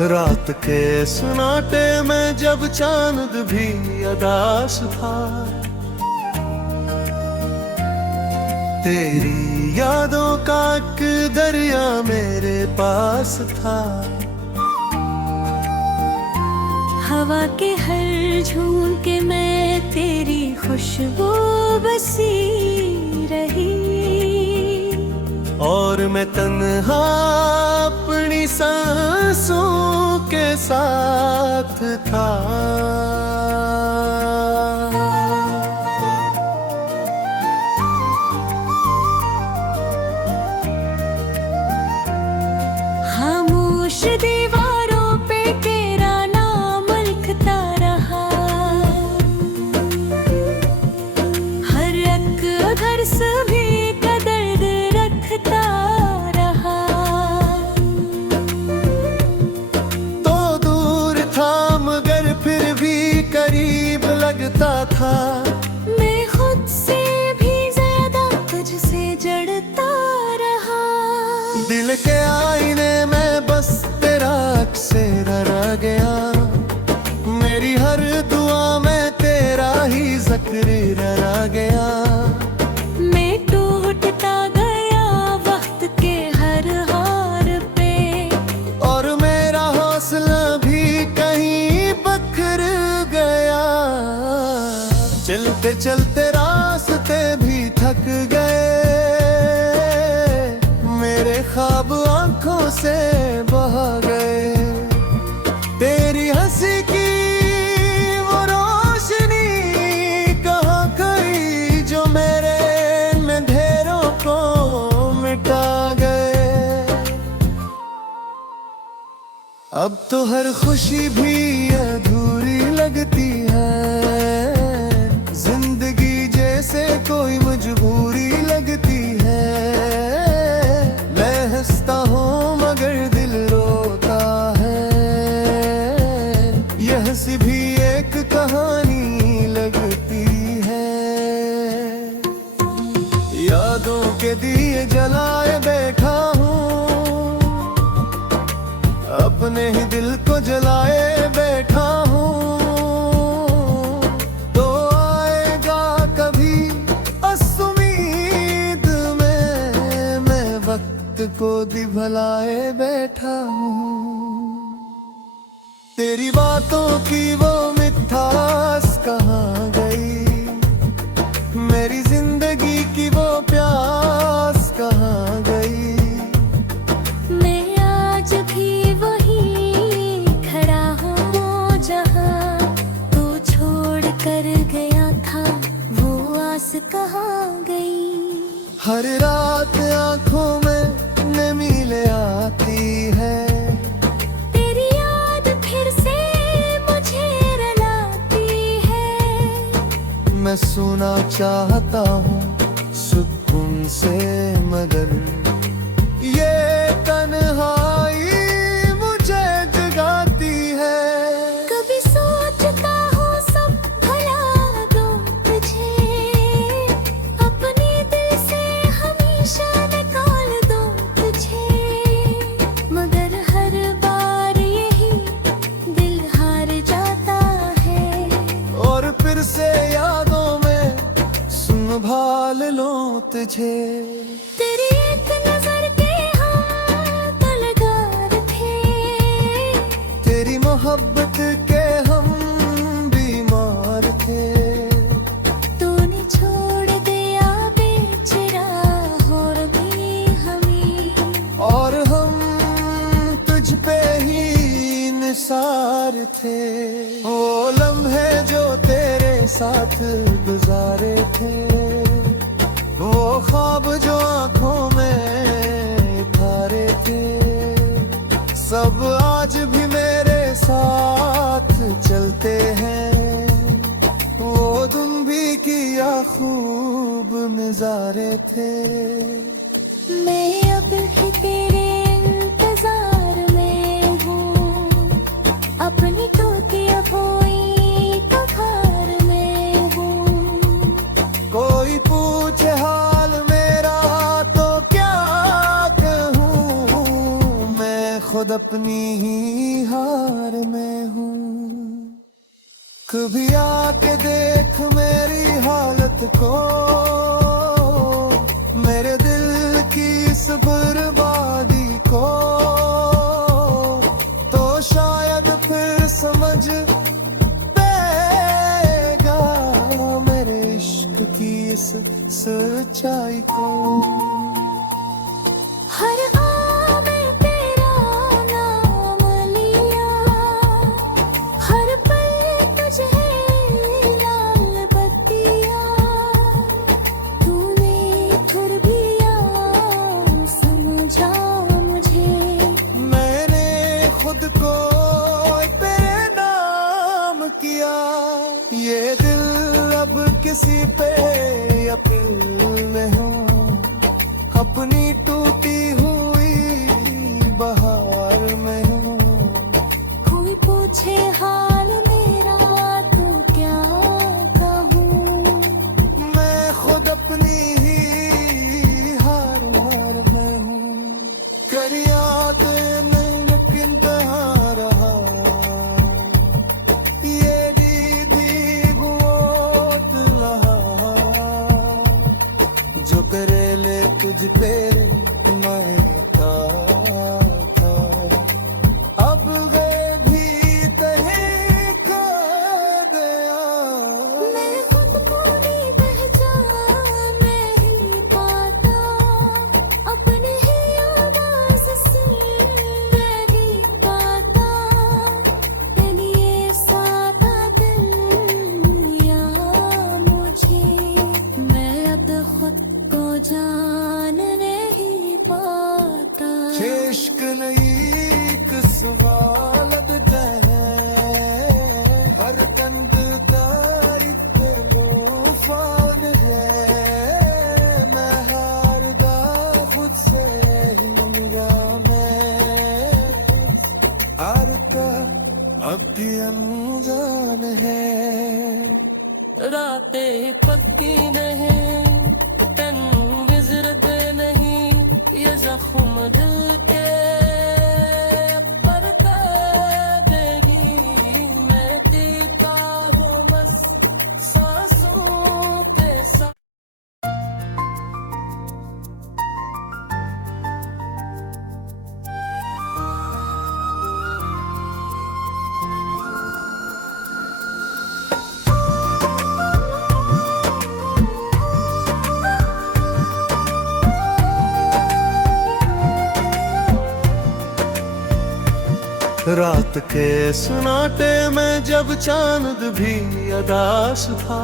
रात के सुनाटे में जब चांद भी अदास था, तेरी यादों का एक दरिया मेरे पास था। हवा के हर झोंके में तेरी खुशबू बसी रही, और मैं तन्हा अपनी सांसों के साथ था। खामोश दीवारों पे तेरा नाम लिखता रहा, हर एक घर सभी का दर्द रखता रहा। तो दूर था मगर फिर भी करीब लगता था, मैं खुद से भी ज्यादा तुझसे जड़ता रहा। दिल के आईने में बस तेरा अक्से रह गया, मेरी हर दुआ में तेरा ही जिक्र रह गया। मैं टूटता गया वक्त के हर हार पे, और मेरा हौसला भी कहीं बखर गया। चलते चलते रास्ते भी थक गए, मेरे ख्वाब आंखों से बह गए। तेरी हंसी की वो रोशनी कहाँ गई, जो मेरे अंधेरों को मिटा गए। अब तो हर खुशी भी अधूरी लगती है, जिंदगी जैसे कोई मजबूरी लगती है। मैं हंसता हूँ मगर दिल रोता है, यह हंसी भी एक कहानी लगती है। यादों के दिए जलाए बैठा हूँ, अपने ही दिल को जलाए बैठा हूँ। तो आएगा कभी उस उम्मीद में, मैं वक्त को दिभलाए बैठा हूँ। तेरी बातों की वो मिठास कहाँ गई, मेरी जिंदगी की वो प्यास कहाँ गई। मैं आज भी वहीं खड़ा हूँ जहाँ तू छोड़ कर गया था, वो आस कहाँ गई। हर रात आंखों में नमी ले आती है, तेरी याद फिर से मुझे रुलाती है। मैं सोना चाहता हूँ सुकून से, मगर ये तन्हाई मुझे जगाती है। कभी सोचता हूँ सब भुला दूँ तुझे, अपने दिल से हमेशा निकाल दूँ तुझे, मगर हर बार यही दिल हार जाता है। और फिर से यादों में संभाल लो तुझे। तेरी एक नजर के हम तलगार थे, तेरी मोहब्बत के हम बीमार थे। तूने छोड़ दिया बेचराहों में हमें, और हम तुझ पे ही निसार थे। वो लम्हे जो तेरे साथ गुजारे थे, वो ख्वाब जो आंखों में तारे थे, सब आज भी मेरे साथ चलते हैं। वो दिन भी किया खूब नजारे थे। मैं अब भी तेरे इंतजार में हूँ, अपनी टोटियाँ बोई कहार में हूँ। कोई पूछे हाल मेरा तो क्या कहूँ, मैं खुद अपनी ही हार में हूँ। कभी आके देख मेरी हालत को, मेरे दिल की इस बर्बादी को, तो शायद फिर समझ पेगा मेरे इश्क की इस सच्चाई को। हर आ में तेरा नाम लिया, हर पल तुझे लाल बत्तियाँ, तूने खुद भी समझा मुझे, मैंने खुद को तेरे नाम किया। ये दिल अब किसी पे यकीन नहीं हो, अपनी टूटी हुई बहार में हूँ। कोई पूछे हाल मेरा तो क्या कहूँ, मैं खुद अपनी ही हार में हूँ। कर याद नहीं लेकिन कहाँ रहा, ये दीदी गोत रहा, जो करेले तुझ पे मैं था। अब गए भी तहे कर दिया। मैं खुद पूरी पहचान नहीं पाता, अपने ही आवाज सुन नहीं पाता, तेरी ये सादा दिल या मुझे, मैं अब खुद को जान नहीं पाता। इश्क नहीं किस्मत है, हर तंद कारी तूफान है। मैं हारदा खुद से ही में, हारता अब भी अनजान है। रातें पक्की नहीं, तन गुजरते नहीं, ये जख्म दिल के पर देगी। मैं पीता हूँ बस सांसों के साथ। रात के सन्नाटे में जब चांद भी अदास था,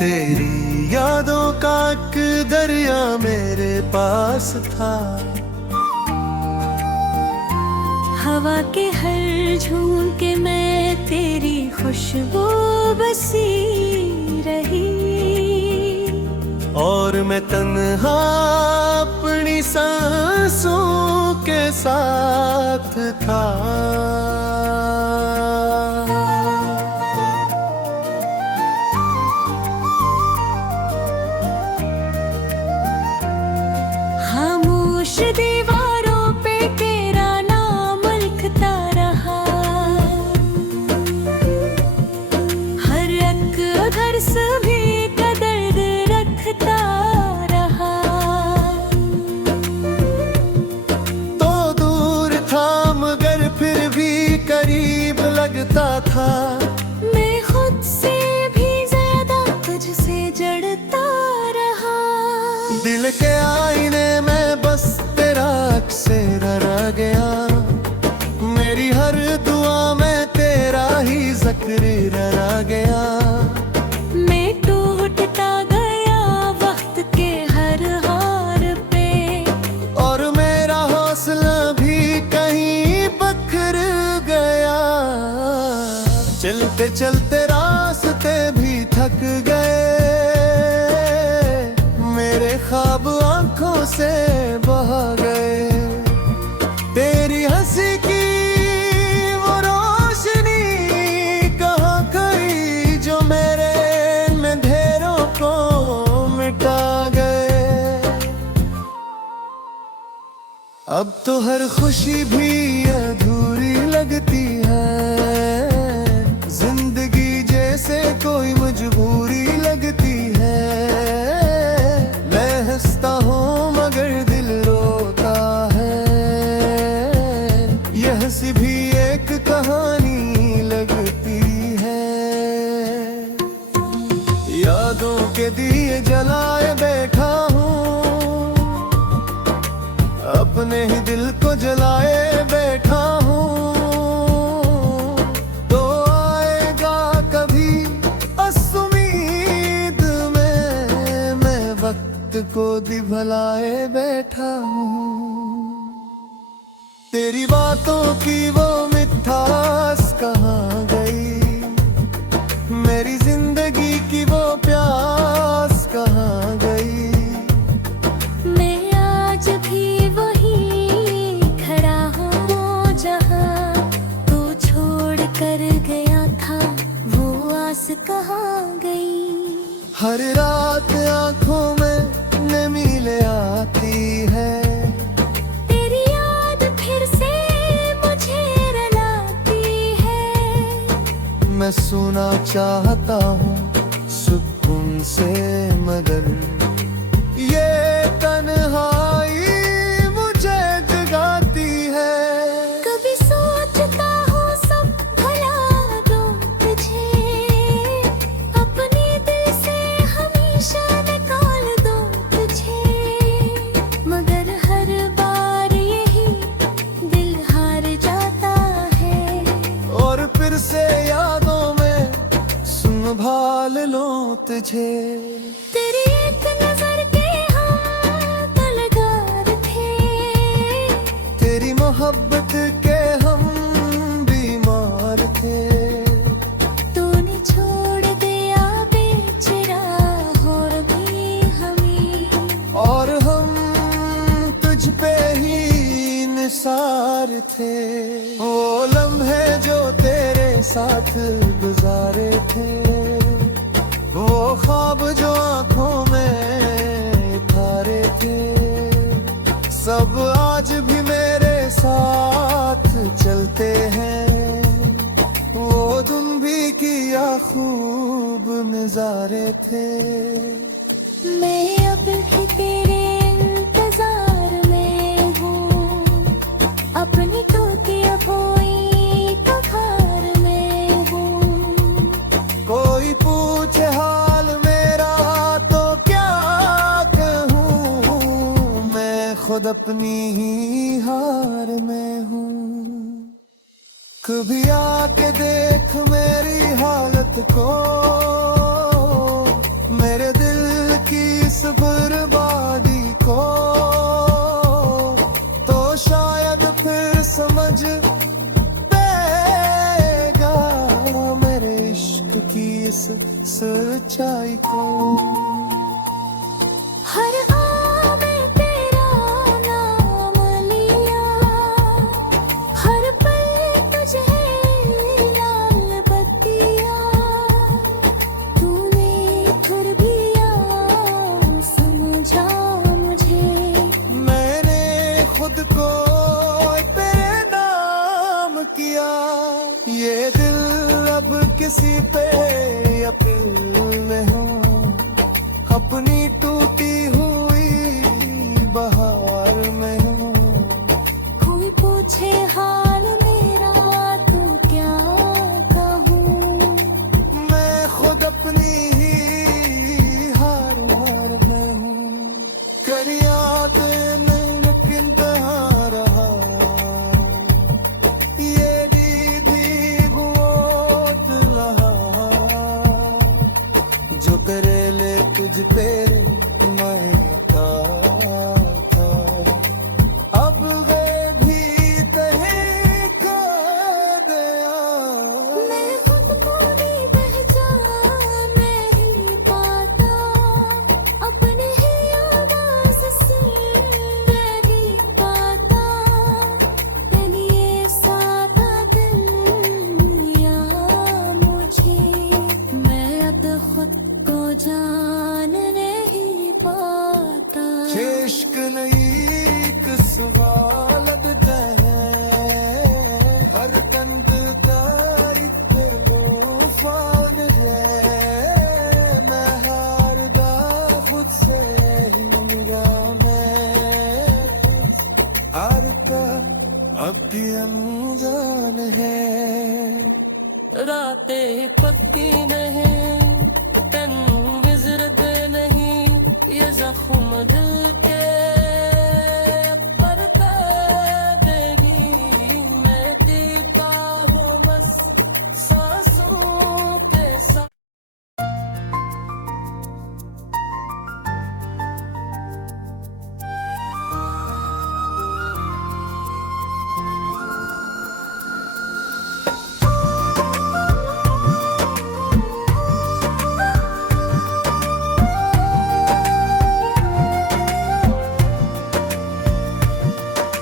तेरी यादों का एक दरिया मेरे पास था। हवा के हर झोंके में तेरी खुशबू बसी रही, और मैं तन्हा अपनी सांसों के साथ था। खामोश दीवारों पे तेरा नाम लिखता रहा, हर एक दर्स भी का दर्द रखता रहा। तो दूर था मगर फिर भी करीब लगता था। मैं खुद से भी ज्यादा तुझसे जड़ता रहा। दिल के आईने में बस तेरा अक्से रह गया, मेरी हर दुआ में तेरा ही जिक्र रह गया। मैं टूटता गया वक्त के हर हार पे, और मेरा हौसला भी कहीं बखर गया। चलते चलते रास्ते भी थक गए, मेरे ख्वाब आंखों से बह गए। तेरी हंसी की वो रोशनी कहाँ गई, जो मेरे अंधेरों को मिटा गए। अब तो हर खुशी भी अधूरी लगती है, जिंदगी जैसे कोई मजबूरी लगती है। मैं हंसता हूँ मगर दिल रोता है, यह हंसी भी एक कहानी लगती है। यादों के दिए जलाए बैठा हूँ, अपने ही दिल को जलाए बैठा हूँ। तो आएगा कभी उम्मीद में, मैं वक्त को दिभलाए बैठा हूँ। तेरी बातों की वो मिठास कहाँ गई, मेरी जिंदगी की वो प्यास कहाँ गई। मैं आज भी वही खड़ा हूँ जहाँ तू छोड़ कर गया था, वो आस कहाँ गई। हर रात आंखों में नमी ले आती है, तेरी याद फिर से मुझे रुलाती है। मैं सोना चाहता हूँ सुकून से, मगर ये तन्हाई मुझे जगाती है। कभी सोचता हूँ सब भुला दूँ तुझे, अपने दिल से हमेशा निकाल दूँ तुझे। मगर हर बार यही दिल हार जाता है, और फिर से यादों में संभाल लो तुझे। तेरी एक नजर के हम तलगार थे, तेरी मोहब्बत के हम बीमार थे। तूने छोड़ दिया बेचैन और भी हमें, और हम तुझ पे ही निसार थे। वो लम्हे जो तेरे साथ गुजारे थे, वो ख्वाब जो आंखों में तारे थे, सब आज भी मेरे साथ चलते हैं। वो दिन भी किया खूब नजारे थे। मैं अब भी तेरे इंतजार में हूँ, अपनी टूटी अबोई बहार में हूँ। कोई पूछे हाल मेरा तो क्या कहूँ, मैं खुद अपनी ही हार में हूँ। कभी आके देख मेरी हालत को, मेरे दिल की इस बर्बादी को, तो शायद फिर समझ पेगा मेरे इश्क की इस सच्चाई को। हर आ में तेरा नाम लिया, हर पल तुझे लाल बत्तियाँ। तूने फिर भी समझा मुझे, मैंने खुद को तेरे नाम किया। ये दिल अब किसी पे अपील में हो, अपनी टूटी हुई बहार में हो। कोई पूछे हाल मेरा तो क्या कहूँ, मैं खुद अपनी ही हार में हूँ। कर याद लेकिन कहाँ रहा, ये दीदी बहुत लहा, जो करे ले तुझ पे मैं था। अब वे भी तहे को गया, मैं खुद को भी पहचान नहीं पाता, अपने ही आवाज़ सुन नहीं पाता। तेरी ये सादा दिल या मुझे, मैं अब खुद को जान नहीं पाता।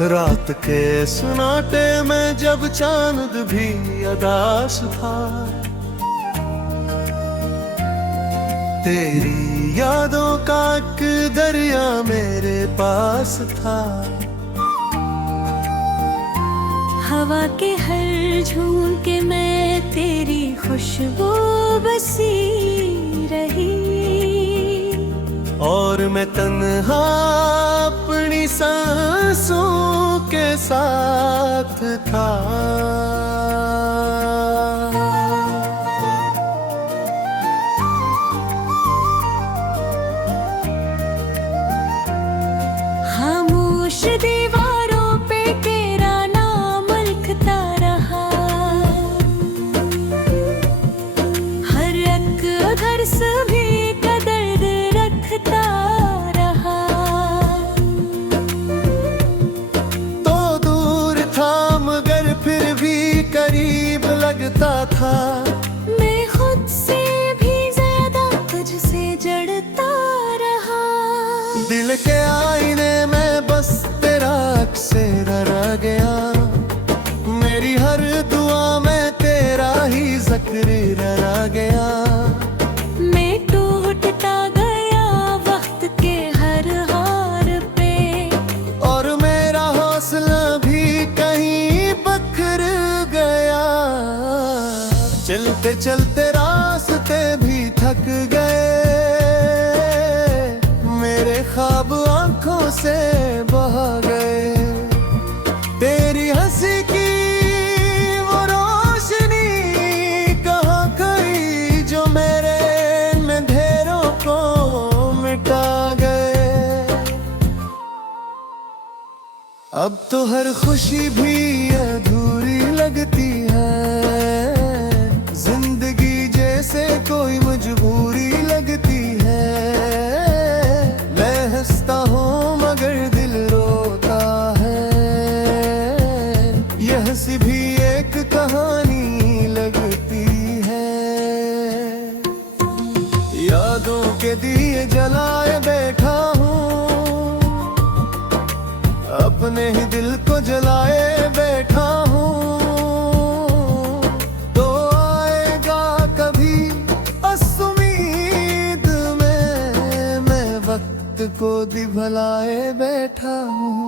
रात के सन्नाटे में जब चांद भी अदास था, तेरी यादों का एक दरिया मेरे पास था। हवा के हर झोंके में तेरी खुशबू बसी रही, और मैं तन्हा अपनी सांसों के साथ था। खामोश दीवारों पे तेरा नाम लिखता रहा, हर एक दर्स भी का दर्द रखता रहा। तो दूर था मगर फिर भी करीब लगता था। मैं खुद से भी ज्यादा तुझसे जड़ता रहा। दिल के आईने में बस तेरा अक्सेरा रह गया, मेरी हर दुआ में तेरा ही जिक्र रह गया। मैं टूटता गया वक्त के हर हार पे, और मेरा हौसला भी कहीं बखर गया। चलते चलते रास्ते भी थक गए, मेरे ख्वाब आंखों से बह गए। तेरी हंसी की वो रोशनी कहाँ गई, जो मेरे अंधेरों को मिटा गए। अब तो हर खुशी भी अधूरी लगती है, जिंदगी जैसे कोई मजबूरी लगती है। मैं हंसता हूँ मगर दिल रोता है, यह हंसी भी एक कहानी लगती है। यादों के दिए जलाए बैठा हूँ, अपने ही दिल को जलाए बैठा हूँ। तो आएगा कभी उम्मीद में, मैं वक्त को दिभलाए बैठा हूँ।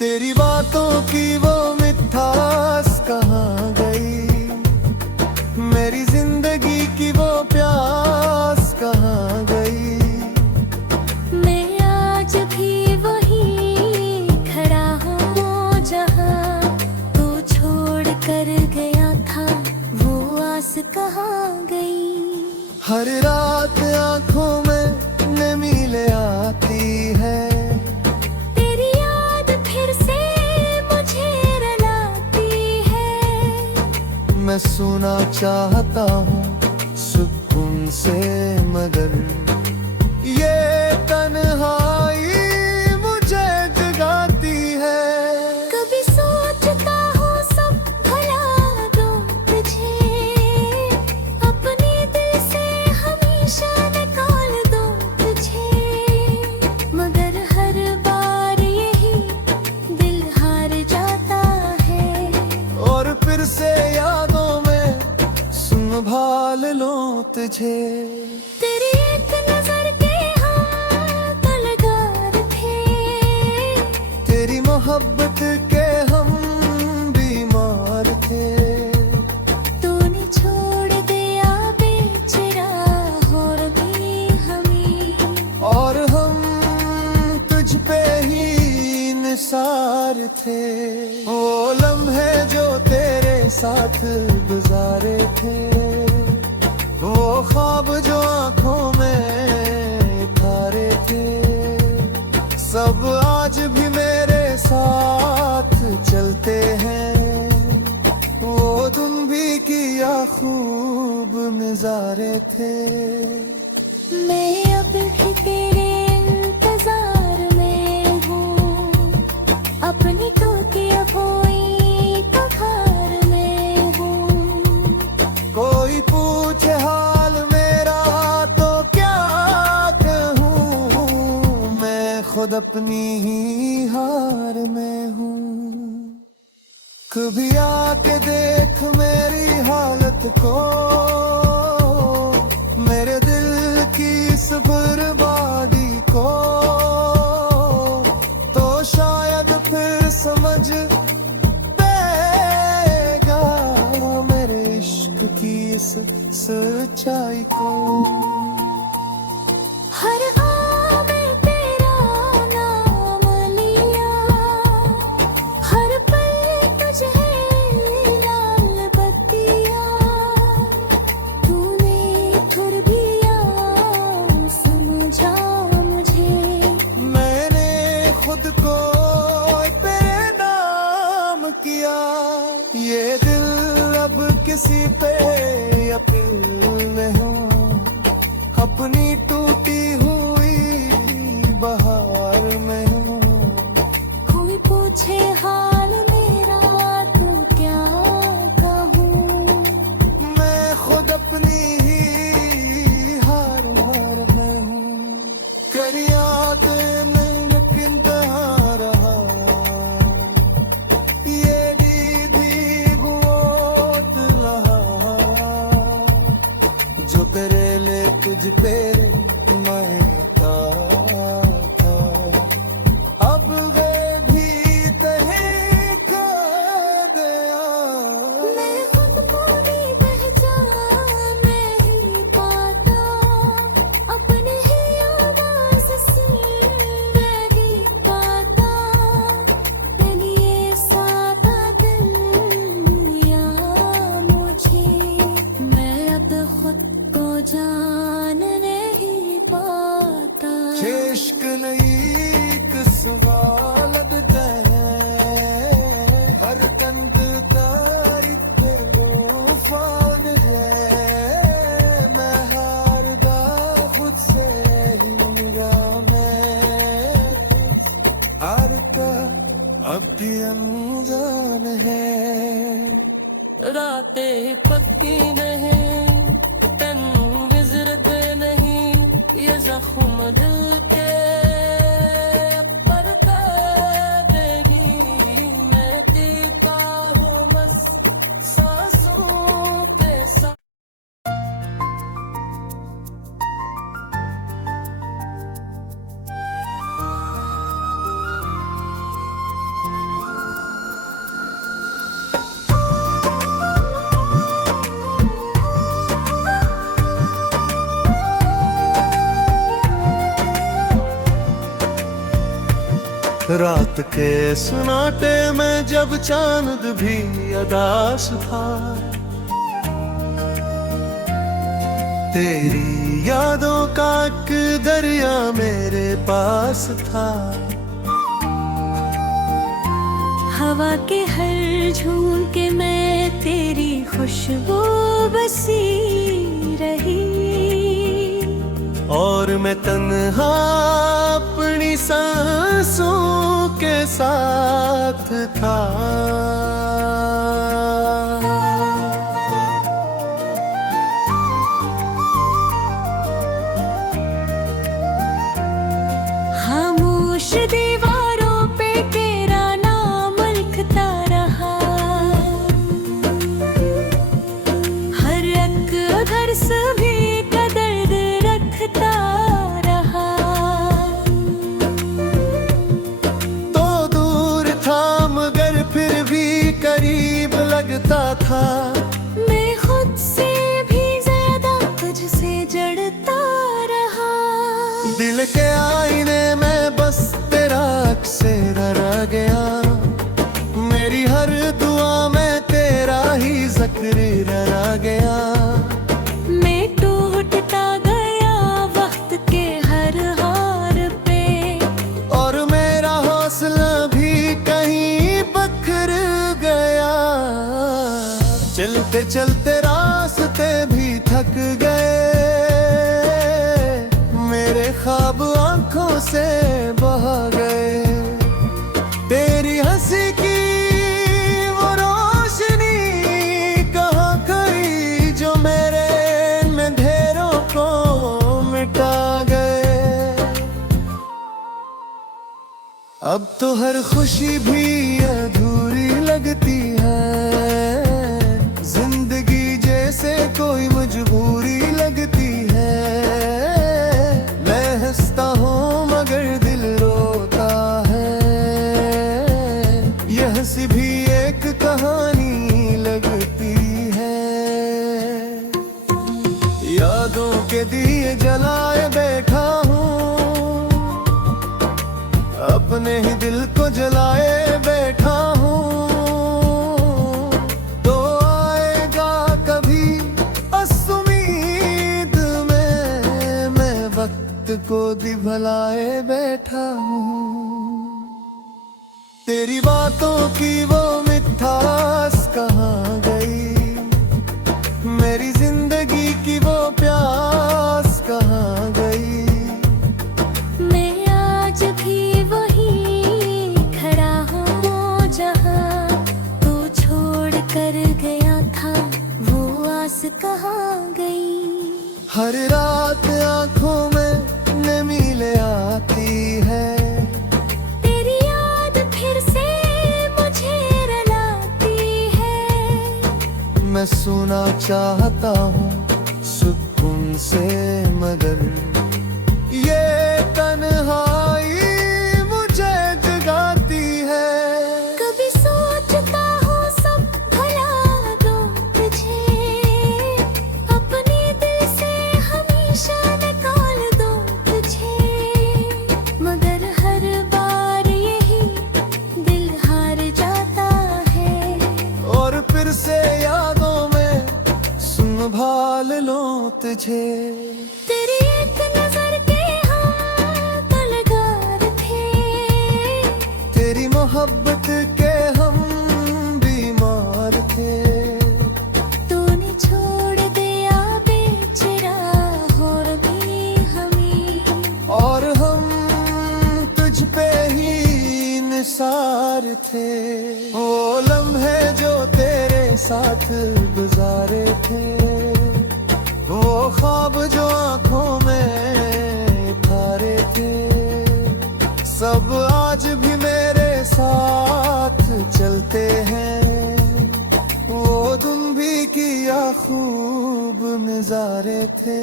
तेरी बातों की वो मिठास कहाँ गई, मेरी जिंदगी की वो प्यास कहाँ गई। मैं आज भी वही खड़ा हूँ जहाँ तू छोड़ कर गया था, वो आस कहाँ गई। हर रात आंखों में नमी ले आती है, तेरी याद फिर से मुझे रुलाती है। मैं सोना चाहता हूँ सुकून से, मगर ये तन्हाई मुझे जगाती है। कभी सोचता हूँ सब भुला दूँ तुझे, अपने दिल से हमेशा निकाल दूँ तुझे। मगर हर बार यही दिल हार जाता है, और फिर से यादों में संभाल लो तुझे। तेरी एक नजर के हम तलगार थे, तेरी मोहब्बत के हम बीमार थे। तूने छोड़ दिया बेचैरा और भी हमें, और हम तुझ पे ही निसार थे। वो लम्हे जो तेरे साथ गुजारे थे, वो ख्वाब जो आंखों में तारे थे, सब आज भी मेरे साथ चलते हैं। वो दिन भी किया खूब नजारे थे। मैं अब भी तेरे इंतजार में हूँ, अपनी टोकी अबोई कखार में हूँ। कोई पूछे हाल मेरा तो क्या कहूँ, मैं खुद अपनी ही हार में हूँ। कभी आके देख मेरी हालत को, मेरे दिल की इस बर्बादी को, तो शायद फिर समझ पेगा मेरे इश्क की इस सच्चाई को। हर आम में तेरा नाम लिया, हर पल तुझे लाल बत्तियाँ, तूने थोड़ा भी समझा मुझे। मैंने खुद को तेरे नाम किया, ये दिल अब किसी पे अपील में हो, अपनी टूटी हुई बहार में हूँ। कोई पूछे हाल मेरा तो क्या कहूँ, मैं खुद अपनी ही हार में हूँ। करिया में यकीन कहाँ रहा, ये दीदी बहुत लहा, जो तेरे ले तुझ पे महका था, अब वे भी तहे कर गया। मैं खुद को नहीं पहचान नहीं पाता, अपने ही आवाज़ सुन नहीं पाता, दिल ये सादा दिल या मुझे, मैं अब खुद को जान नहीं पाता। इश्क नहीं किस्सा लग गए, हर कंद तारीख तूफान है, मैं हारदा खुद से ही निगाह में, हारता अब भी अनजान है। रातें पक्की नहीं, तन विजरते नहीं, ये जख्म दिल के पर तेरी मैं पीता हूँ बस सांसों के साथ। रात के सुनाटे में जब चांद भी अदास था, तेरी यादों का एक दरिया मेरे पास था। हवा के हर झोंके में तेरी खुशबू बसी रही, और मैं तन्हा अपनी सांसों के साथ था। खामोश दीवारों पे तेरा नाम लिखता रहा, हर एक घर सभी का दर्द रखता रहा। तो दूर था मगर फिर भी करीब लगता था, मैं खुद से भी ज्यादा तुझसे जड़ता रहा। दिल के आईने में बस तेरा अक्सेरा रह गया, मेरी हर दुआ में तेरा ही जिक्र रह गया। मैं टूटता गया वक्त के हर हार पे, और मेरा हौसला भी कहीं बखर गया। चलते चलते रास्ते भी थक गए, मेरे ख्वाब आंखों से बह गए। तेरी हंसी की वो रोशनी कहाँ गई, जो मेरे अंधेरों को मिटा गए। अब तो हर खुशी भी अधूरी लगती है, जिंदगी जैसे कोई मजबूरी लगती है। मैं हंसता हूँ मगर दिल रोता है, यह हंसी भी एक कहानी लगती है। यादों के दिए जलाए बैठा हूँ, अपने ही दिल को जलाए बैठा हूँ। तो आएगा कभी उम्मीद में, मैं वक्त को दिभलाए बैठा हूँ। तेरी बातों की वो मिठास कहाँ गई, मेरी जिंदगी की वो प्यास कहाँ गई। मैं आज भी वही खड़ा हूँ जहाँ तू छोड़ कर गया था, वो आस कहाँ गई। हर रात आंखों में नमी ले आती है, तेरी याद फिर से मुझे रुलाती है। मैं सोना चाहता हूँ सुकून से, मगर ये तन्हाई मुझे जगाती है। कभी सोचता हूँ सब भुला दूँ तुझे, अपने दिल से हमेशा निकाल दूँ तुझे। मगर हर बार यही दिल हार जाता है, और फिर से यादों में संभाल लो तुझे। तेरी एक नजर के हम गुलजार थे, तेरी मोहब्बत के हम बीमार थे। तूने छोड़ दिया बेचराहों में हमें, और हम तुझ पे ही निसार थे। वो लम्हे जो तेरे साथ गुजारे थे, वो ख्वाब जो आंखों में तारे थे, सब आज भी मेरे साथ चलते हैं। वो दिन भी किया खूब नजारे थे।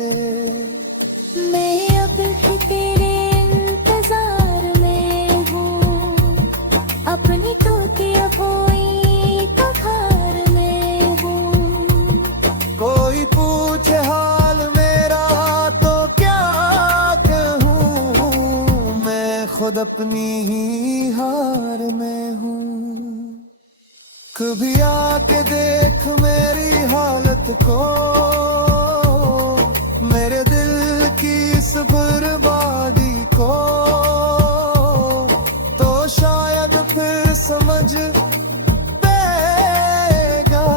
मैं अब भी तेरे इंतजार में हूँ, अपनी टूटी अबोई कखार में हूँ। कोई पूछे हाल मेरा तो क्या कहूँ, मैं खुद अपनी ही हार में हूँ। कभी आके देख मेरी हालत को, मेरे दिल की इस बर्बादी को, तो शायद फिर समझ पेगा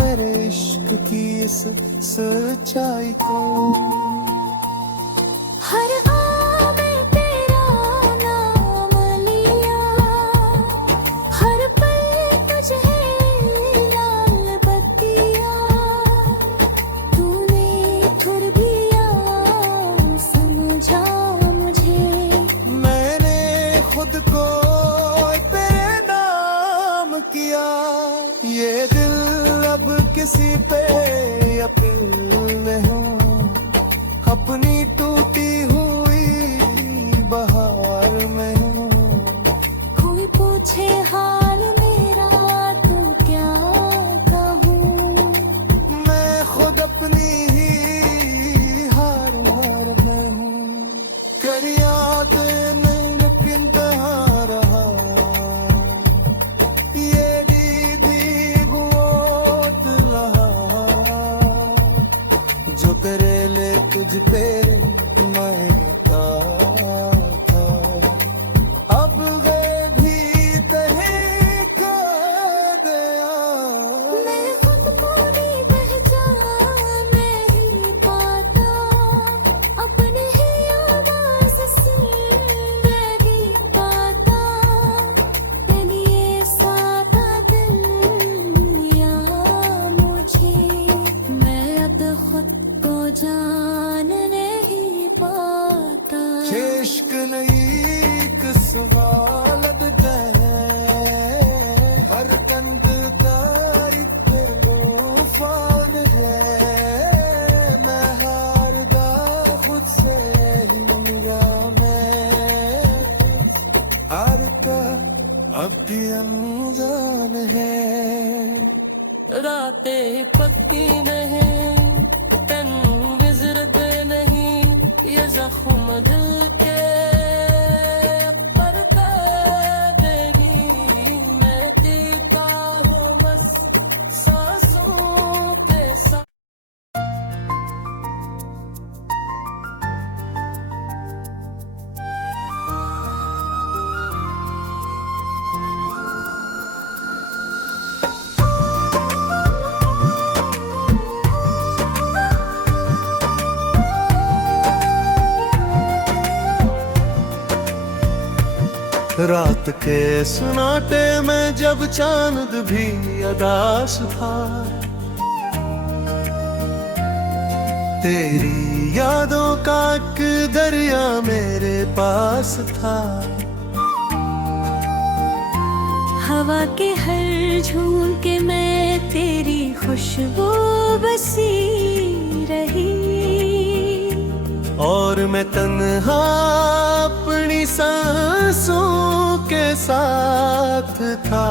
मेरे इश्क की इस सच्चाई को। हर आ में तेरा नाम लिया, हर पल तुझे लाल बत्तियाँ। तूने थोड़ दिया समझा मुझे, मैंने खुद को तेरे नाम किया। ये दिल अब किसी पे अपील में हो, अपनी टूटी हुई बहार में हूँ। कोई पूछे हाल मेरा तो क्या कहूँ, मैं खुद अपनी ही हार में हूँ। करिया तो मुमकिन कहाँ रहा, ये दीदी बहुत रहा, जो तेरे ले तुझ पे महका था। अब वे भी तहे कर दिया। मैं खुद को नहीं पहचान नहीं पाता, अपने ही आवाज़ सुन नहीं पाता। तेरी ये सादा दिल या मुझे, मैं अब खुद को जान नहीं पाता। इश्क नहीं एक सवाल जख्म दिल के पर तेरी मैं पीता हूँ बस सांसों के साथ। रात के सन्नाटे में जब चांद भी अदास था, तेरी यादों का एक दरिया मेरे पास था। हवा के हर झोंके में तेरी खुशबू बसी रही, और मैं तन्हा अपनी सांसों के साथ था।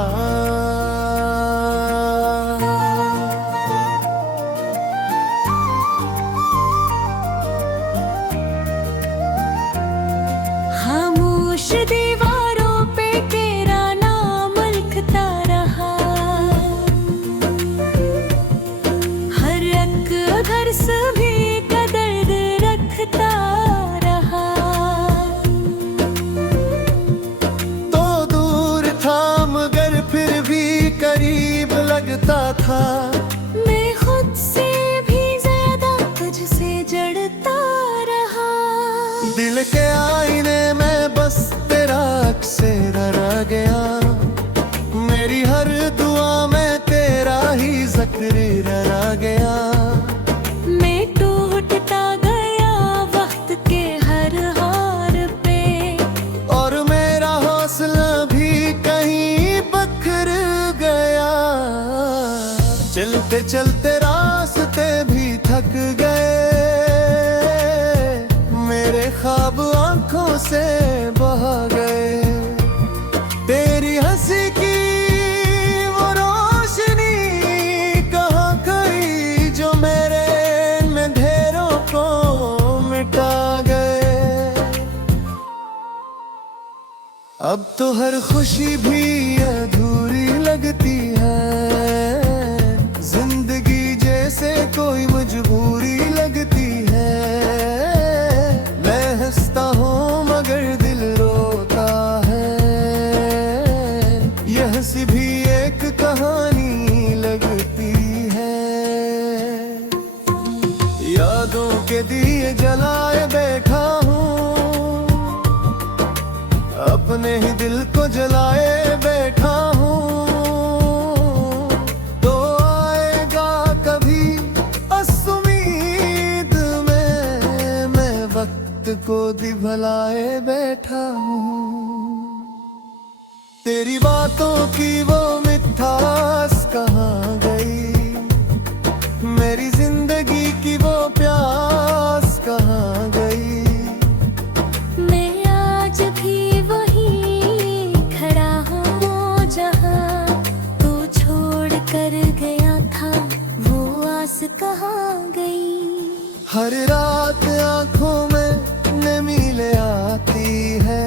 खामोश दीवारों पे तेरा नाम लिखता रहा, हर एक घर सभी का दर्द रखता रहा। तो दूर था मगर फिर भी करीब लगता था। मैं खुद से भी ज्यादा तुझसे जड़ता रहा। दिल के आईने में बस तेरा अक्से रह गया, मेरी हर दुआ में तेरा ही जिक्र रह गया। मैं टूटता गया वक्त के हर हार पे, और मेरा हौसला भी कहीं बखर गया। चलते चलते रास्ते भी थक गए, मेरे ख्वाब आंखों से बहा गए। तेरी हंसी की वो रोशनी कहाँ गई, जो मेरे अंधेरों को मिटा गए। अब तो हर खुशी भी अधूरी लगती है, जिंदगी जैसे कोई मजबूरी लगती है। मैं हंसता हूँ मगर दिल रोता है, यह हंसी भी एक कहानी लगती है। यादों के दिए जलाए बैठा हूँ, अपने ही दिल को जलाए बैठा हूँ। तो आएगा कभी इस उम्मीद में, मैं वक्त को दिभलाए बैठा हूँ। तेरी बातों की वो मिठास कहाँ गई, मेरी जिंदगी की वो प्यास कहाँ गई। मैं आज भी वही खड़ा हूँ जहाँ तू छोड़ कर गया था, वो आस कहाँ गई। हर रात आंखों में नमी ले आती है,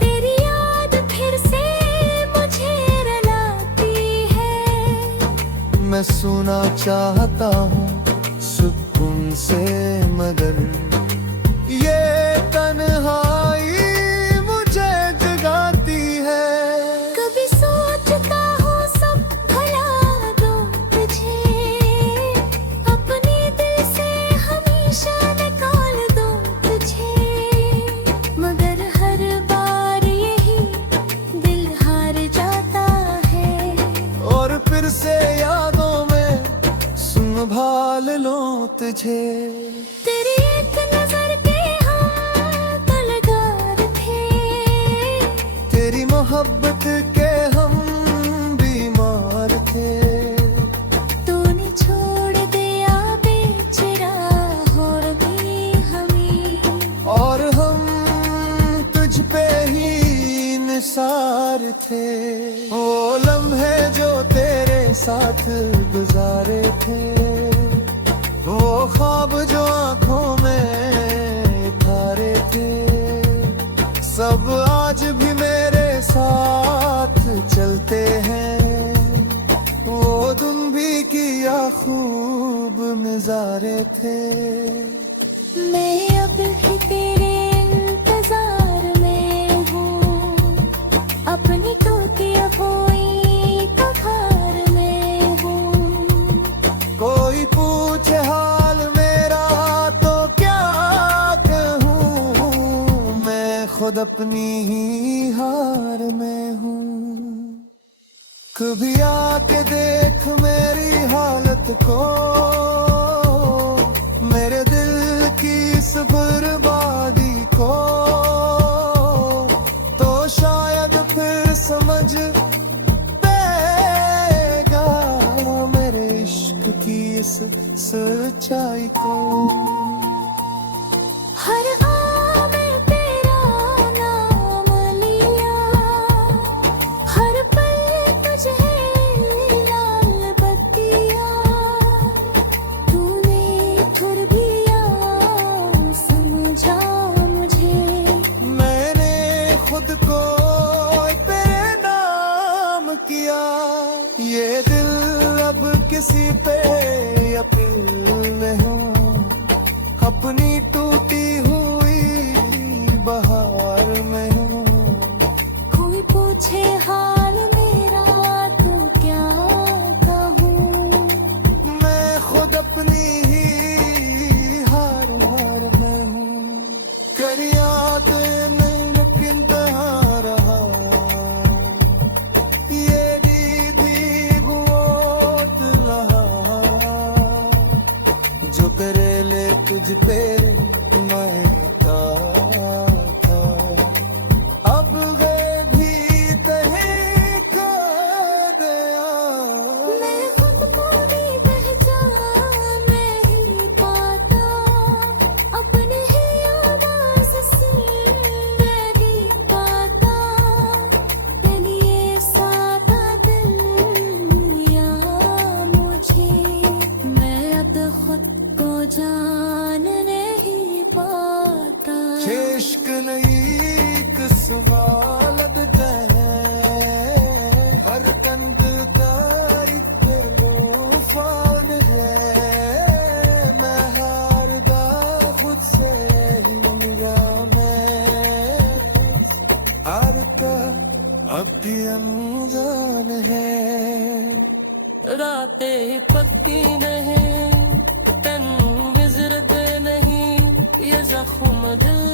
तेरी याद फिर से मुझे रुलाती है। मैं सोना चाहता हूँ सुकून से, मगर ये तन्हाई मुझे जगाती है। कभी सोचता हूँ सब भुला दूँ तुझे, अपने दिल से हमेशा निकाल दूँ तुझे। मगर हर बार यही दिल हार जाता है, और फिर से यादों में संभाल लो तुझे। तेरी एक नजर के हम तलगार थे, तेरी मोहब्बत के हम बीमार थे। तूने छोड़ दिया बेचराहों में हमें, और हम तुझ पे ही निसार थे। वो लम्हे जो तेरे साथ गुजारे थे, वो ख्वाब जो आंखों में मैं अब भी तेरे इंतजार में हूँ, अपनी टूटी हुई कहार में हूँ। कोई पूछे हाल मेरा तो क्या कहूँ, मैं खुद अपनी ही हार में हूँ। कभी आके देख मेरी हालत को, मेरे दिल की इस बर्बादी को, तो शायद फिर समझ पेगा मेरे इश्क की इस सच्चाई को। हर आ में तेरा नाम लिया, हर पल तुझे लाल बत्तियाँ, तूने थोड़ भी समझा मुझे। मैंने खुद को तेरे नाम किया, ये दिल अब किसी पे यकीन नहीं, अपनी टूटी हुई बहार में हूँ। कोई पूछे हाल मेरा तो क्या कहूँ, मैं खुद अपनी ही हार में हूँ। करिया तो नहीं लेकिन तहाँ रहा, ये दीदी बहुत रहा, जो करे ले तुझ पे मैं था। अब गए भी तहे कर दिया, मैं खुद को भी पहचान नहीं पाता, अपने ही आवाज़ सुन नहीं पाता। दिल ये सादा दिल या मुझे, मैं अब खुद को जान नहीं पाता। इश्क नहीं किस्मत है, हर तंद तारीख तूफान है। मैं हारदा खुद से ही निगाह में, हारता अब भी अनजान है। रातें पक्की नहीं, तन विजरत नहीं, ये जख्म दिल